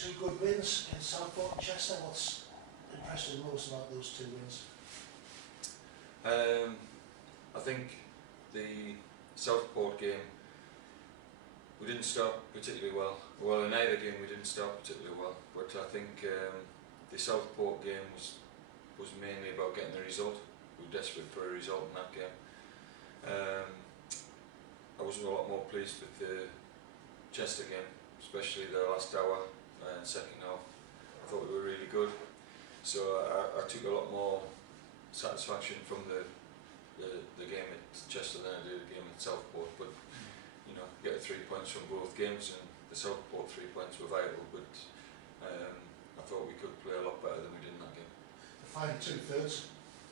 two good wins in Southport and Chester. What's impressed you most about those two wins? I think the Southport game, we didn't start particularly well. Well, in either game we didn't start particularly well, but I think the Southport game was mainly about getting the result. We were desperate for a result in that game. I was a lot more pleased with the Chester game, especially the last hour and second half. I thought we were really good, so I took a lot more satisfaction from the game at Chester than I did the game at Southport. But you know, get 3 points from both games, and the Southport 3 points were vital. But I thought we could play a lot better than we did in that game. The final 2/3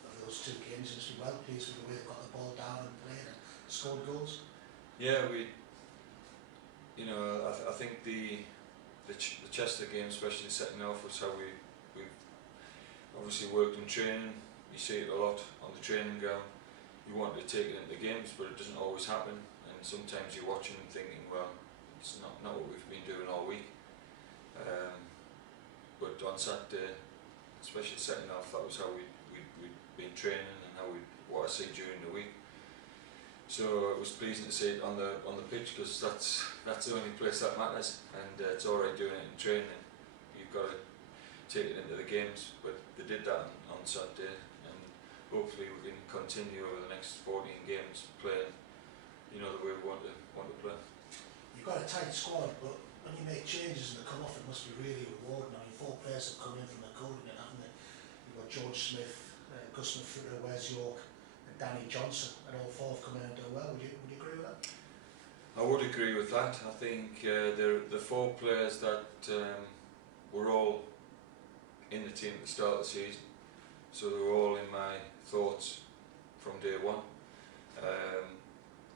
of those two games, you must be well pleased with the way they got the ball down and played and scored goals. Yeah, you know, I think the Chester game, especially the second half, was how we obviously worked in training. You see it a lot on the training ground. You want to take it into games, but it doesn't always happen. And sometimes you're watching and thinking, well, it's not what we've been doing all week. But on Saturday, especially the second half, that was how we'd been training and what I see during the week. So it was pleasing to see it on the pitch, because that's the only place that matters, and it's alright doing it in training. You've got to take it into the games, but they did that on Saturday, and hopefully we can continue over the next 14 games playing, you know, the way we want to play. You've got a tight squad, but when you make changes and they come off, it must be really rewarding. I mean, 4 players have come in from the Colding, haven't they? You've got George Smith, Gus McFruiter, Wes York, and Danny Johnson, and all 4 have come in and done well. Would you agree with that? I would agree with that. I think the 4 players that were all in the team at the start of the season, so they were all in my thoughts from day one.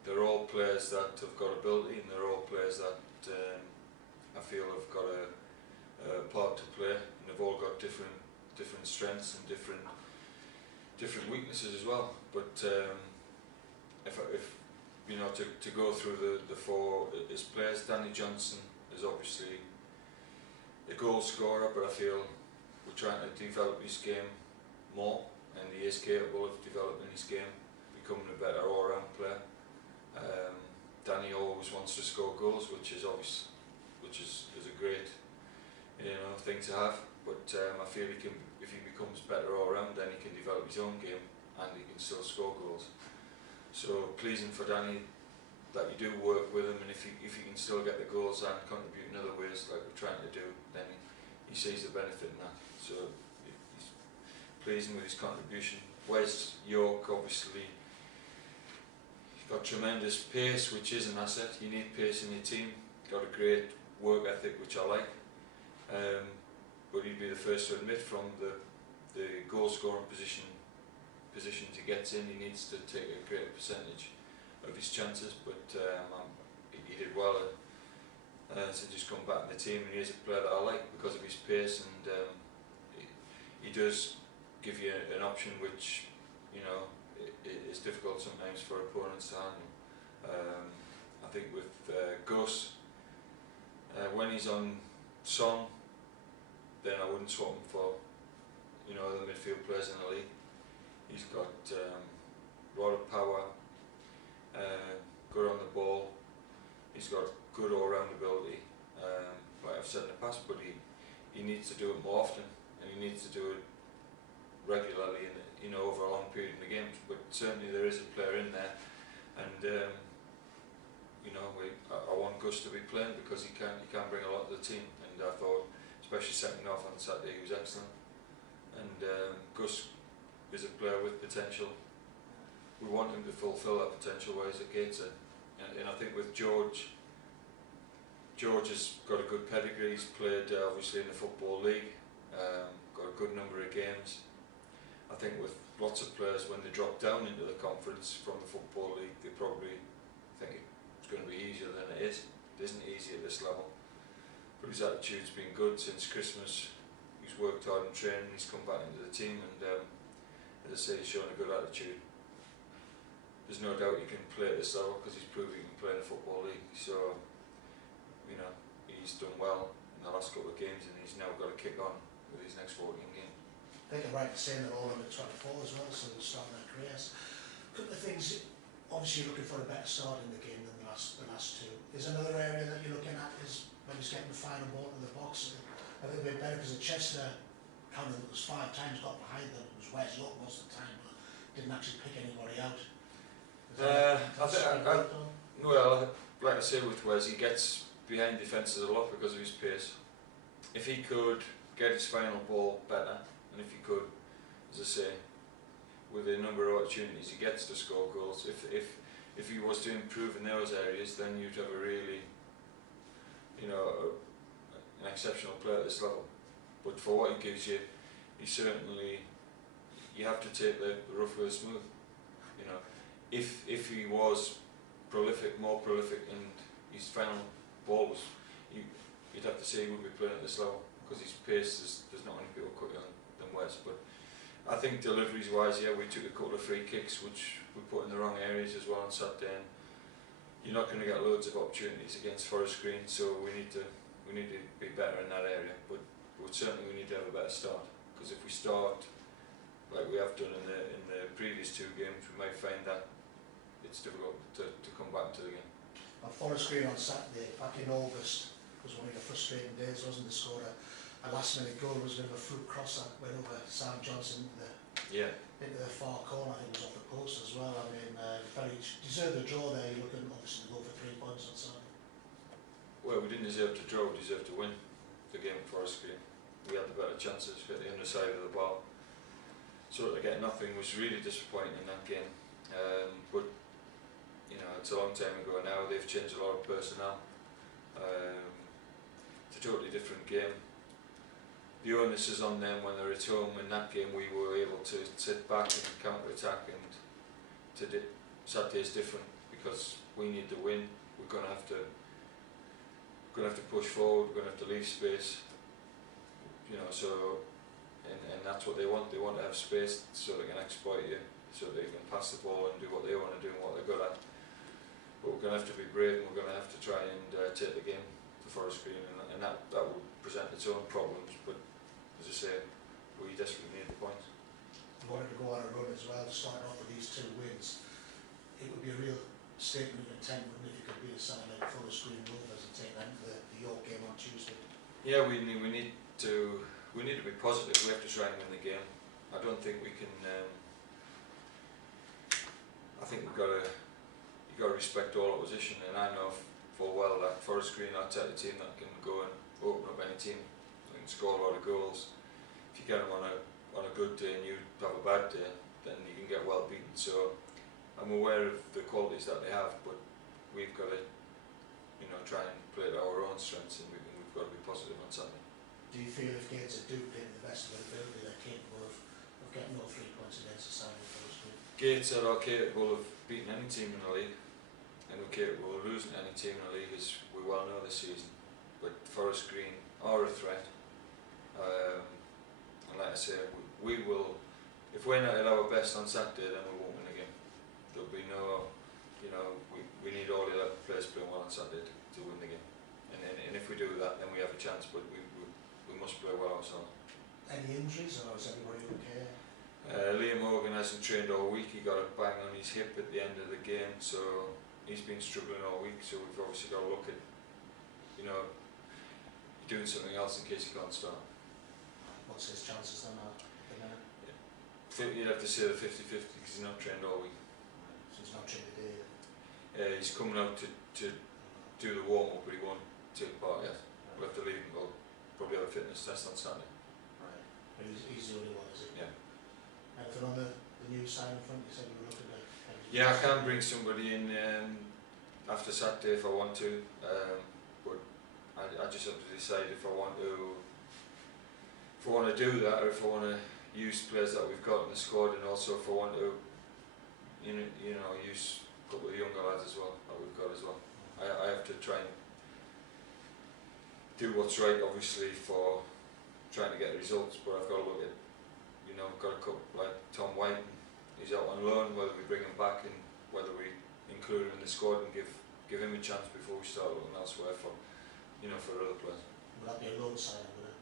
They're all players that have got ability, and they're all players that I feel have got a part to play, and they've all got different strengths and different weaknesses as well. But if you know, to go through the 4 as players, Danny Johnson is obviously a goal scorer, but I feel we're trying to develop his game more, and he is capable of developing his game, becoming a better all-round player. Danny always wants to score goals, which is obvious, which is a great, you know, thing to have. But I feel he can, if he becomes better all round, then he can develop his own game and he can still score goals. So pleasing for Danny that you do work with him, and if he can still get the goals and contribute in other ways like we're trying to do, then he sees the benefit in that. So he's pleasing with his contribution. Wes York, obviously, he's got tremendous pace, which is an asset. You need pace in your team. Got a great work ethic, which I like. But he'd be the first to admit, from the goal scoring positions he gets in, he needs to take a greater percentage of his chances. But he did well since he's come back in the team, and he is a player that I like because of his pace, and he does give you an option which, you know, is difficult sometimes for opponents to handle. I think with Gus, when he's on song, then I wouldn't swap him for, you know, the midfield players in the league. He's got a lot of power, good on the ball. He's got good all-round ability, like I've said in the past. But he needs to do it more often, and he needs to do it regularly, you know, over a long period in the games. But certainly there is a player in there, and you know, I want Gus to be playing because he can bring a lot to the team, and I thought, especially second half on Saturday, he was excellent. And Gus is a player with potential. We want him to fulfil that potential while he's at Gateshead. And I think with George has got a good pedigree. He's played obviously in the Football League, got a good number of games. I think with lots of players, when they drop down into the conference from the Football League, they probably think it's going to be easier than it is. It isn't easy at this level. But his attitude's been good since Christmas. He's worked hard in training, he's come back into the team, and as I say, he's shown a good attitude. There's no doubt he can play at this level because he's proved he can play in the Football League. So, you know, he's done well in the last couple of games in now got to kick on with his next 14 games. I think I'm right in saying they're all under 24 as well, so they're starting their careers. A couple of things, obviously you're looking for a better start in the game than the last two. Is another area that you're looking at is when he's getting the final ball to the box a little bit better, because at Chester, counted it was 5 times got behind them, it was Wes up most of the time, but didn't actually pick anybody out. Well, like I say with Wes, he gets behind defences a lot because of his pace. If he could get his final ball better, and if he could, as I say, with a number of opportunities, he gets to score goals. If he was to improve in those areas, then you'd have a really, an exceptional player at this level. But for what he gives you, he certainly, you have to take the rough with the smooth. If he was more prolific, and his final ball was, you'd have to say he would be playing at this level, because his pace, there's not many people quicker than Wes. But I think deliveries wise, yeah, we took a couple of free kicks which we put in the wrong areas as well on Saturday, and you're not going to get loads of opportunities against Forest Green, so we need to be better in that area. But certainly we need to have a better start, because if we start like we have done in the previous 2 games, we might find that it's difficult to come back to the game. Well, Forest Green on Saturday, back in August, was one of the frustrating days, wasn't it? They scored a last minute goal, was a bit of a fluke cross that went over Sam Johnson into the far corner. I think it was off the post as well. I mean, very deserved a draw there. You're looking obviously to go for 3 points on Saturday. Well, we didn't deserve to draw, we deserved to win the game at Forest Green. We had the better chances, hit the underside of the bar. So to get nothing was really disappointing in that game. But it's a long time ago now. They've changed a lot of personnel. It's a totally different game. The onus is on them when they're at home. In that game, we were able to sit back and counter-attack, and Saturday's different because we need to win. We're going to have to push forward. We're going to have to leave space. And that's what they want. They want to have space so they can exploit you, so they can pass the ball and do what they want to do and what they're good at. But we're going to have to be brave, and we're going to have to try and take the game to Forest Green, and that will present its own problems. But as I say, we desperately need the points. You wanted to go on a run as well, starting off with these 2 wins. It would be a real statement of intent, wouldn't it, if you could beat a side like Forest Green Rovers and take them to the York game on Tuesday? Yeah, we need to be positive. We have to try and win the game. I don't think we can. I think you've got to respect all opposition, and I know full well that Forest Green are a team that can go and open up any team and score a lot of goals. If you get them on a good day and you have a bad day, then you can get well beaten. So I'm aware of the qualities that they have, but we've got to try and play to our own strengths, and we've got to be positive on Saturday. Do you feel if Gateshead do play to the best of their ability, they're capable of getting all 3 points against the side of Forest Green? Gateshead are capable of beating any team in the league, and we're capable of losing any team in the league, as we well know this season. But Forest Green are a threat, and like I say, we will. If we're not at our best on Saturday, then we won't win the game. There'll be no, we need all the 11 players playing well on Saturday to win the game. And if we do that, then we have a chance. But we must play well ourselves. Any injuries, or is everybody okay? Liam Morgan hasn't trained all week. He got a bang on his hip at the end of the game, so he's been struggling all week. So we've obviously got to look at, doing something else in case he can't start. What's his chances then at the minute? You'd have to say the 50-50 because he's not trained all week. So he's not trained today? He's coming out to do the warm-up, but he won't take part yet. We'll have to leave him. We'll probably have a fitness test on Saturday. Right. But he's the only one, is it? Yeah. Anything on the new side in front? You said you were looking at. Yeah, I can bring somebody in after Saturday if I want to, but I just have to decide if I want to do that, or if I want to use players that we've got in the squad, and also if I want to, use a couple of younger lads as well that we've got as well. I have to try and do what's right, obviously, for trying to get results, but I've got to look at, got a couple like Tom White, and he's out on loan, whether we bring him back and whether we include him in the squad and give him a chance before we start looking elsewhere for other players. Will that be a loan signing, will it?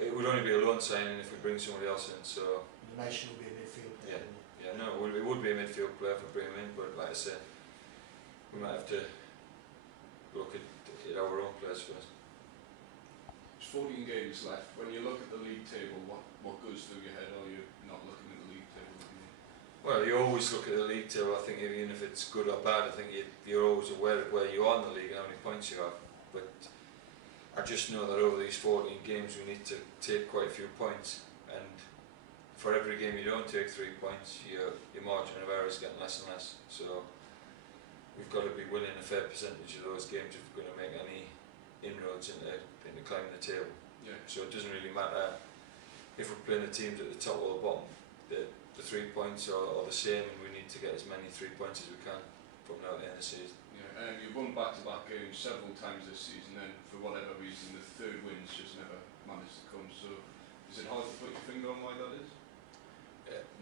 it would only be a loan signing if we bring somebody else in. So You mentioned it would be a midfield player. yeah, no, it would be a midfield player if we bring him in, but like I said, we might have to look at our own players first. There's 14 games left. When you look at the league table, what goes through your head? Or are you not looking at the league table anymore? Well, you always look at the league table. I think even if it's good or bad, I think you're always aware of where you are in the league and how many points you have. But I just know that over these 14 games we need to take quite a few points, and for every game you don't take 3 points, your margin of error is getting less and less. So we've got to be winning a fair percentage of those games if we're going to make any inroads into climbing the table. Yeah. So it doesn't really matter if we're playing the teams at the top or the bottom. The 3 points are the same, and we need to get as many 3 points as we can from now to the end of the season. Yeah, you've won back-to-back games several times this season, and for whatever reason the third win's just never managed to come. So is it hard to put your finger on why that is?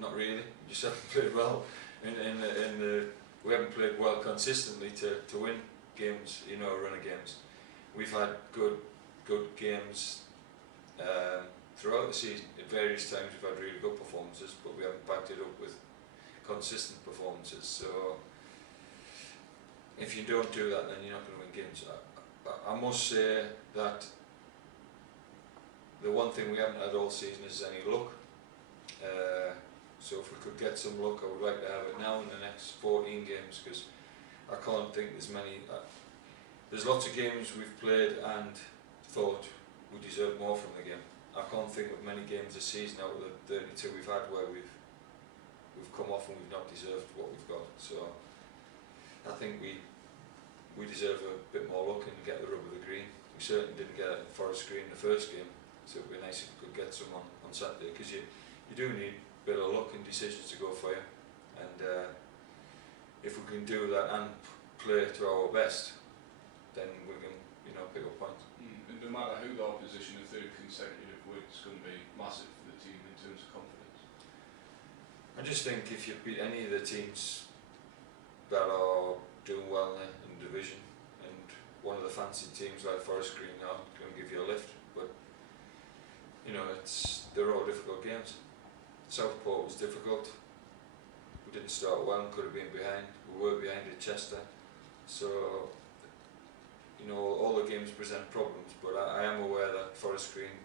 Not really. We just haven't played well. We haven't played well consistently to win games, a run of games. We've had good games throughout the season. At various times we've had really good performances, but we haven't backed it up with consistent performances. So if you don't do that, then you're not going to win games. I must say that the one thing we haven't had all season is any luck. So if we could get some luck, I would like to have it now in the next 14 games, because I can't think there's many. There's lots of games we've played and thought we deserve more from the game. I can't think of many games this season out of the 32 we've had where we've come off and we've not deserved what we've got. So I think we deserve a bit more luck and get the rub of the green. We certainly didn't get it in Forest Green the first game, so it would be nice if we could get some on Saturday, because you do need a bit of luck and decisions to go for you, and if we can do that and play to our best, then we can pick up points. And no matter who the opposition, a third consecutive win is going to be massive for the team in terms of confidence. I just think if you beat any of the teams that are doing well in the division, and one of the fancy teams like Forest Green are going to give you a lift, but they're all difficult games. Southport was difficult. We didn't start well and could have been behind. We were behind at Chester. So all the games present problems, but I am aware that Forest Green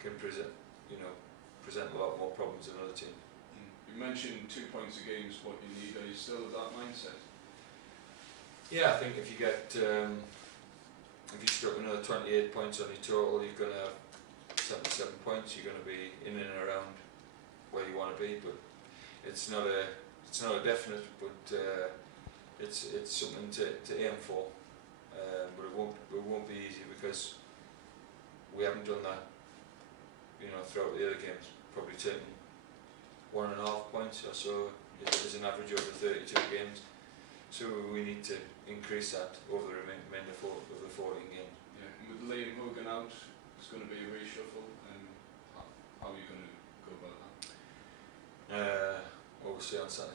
can present a lot more problems than other teams. You mentioned 2 points a game is what you need. Are you still of that mindset? Yeah, I think if you get if you stuck another 28 points on your total, you're going to have 77 points. You're going to be in and around where you want to be, but it's not a definite, but it's something to aim for. But it won't be easy, because we haven't done that throughout the other games. Probably taken 1.5 points or so as an average over 32 games. So we need to increase that over the remainder of the 14 games. Yeah, and with Liam Hogan out, it's going to be a reshuffle. How are you going to go about that? What we'll see on Saturday.